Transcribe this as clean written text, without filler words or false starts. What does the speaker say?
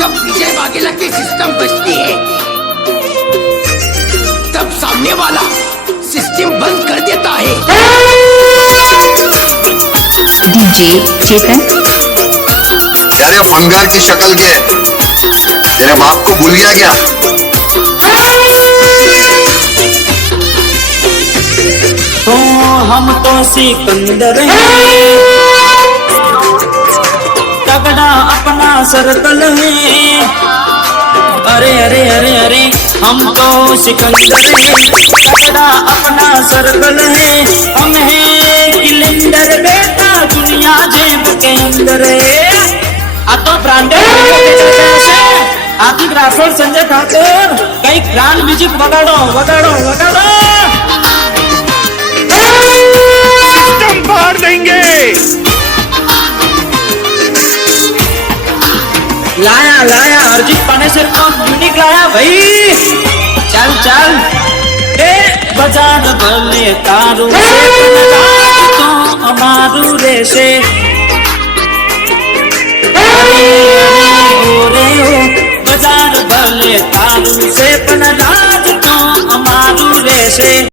जब विजय वाघेला की सिस्टम बजती है तब सामने वाला सिस्टम बंद कर देता है। डीजे चेतन। यार ये फंगार की शक्ल क्या है? तेरे बाप को भूल गया क्या? तो हम तो सिकंदर हैं, तगड़ा अपना सर्कल है। अरे अरे अरे अरे हम तो सिकंदर हैं, तगड़ा अपना सर्कल है। हम हैं किलेंडर बेटा दुनिया जेब के अंदर है। आ तो ब्रांडेड आतिक राठौर संजय ठाकुर कई ब्रांड म्यूजिक वगाड़ो वगाड़ो वगाड़ो। फाड़ देंगे। लाया लाया अरिजीत पानेसर को यूनिक लाया भाई। चल चल बजान भले तारू तो अमारू रे से। अरे अरे ओ बजान भले तारू से पन राज तो अमारू रे से।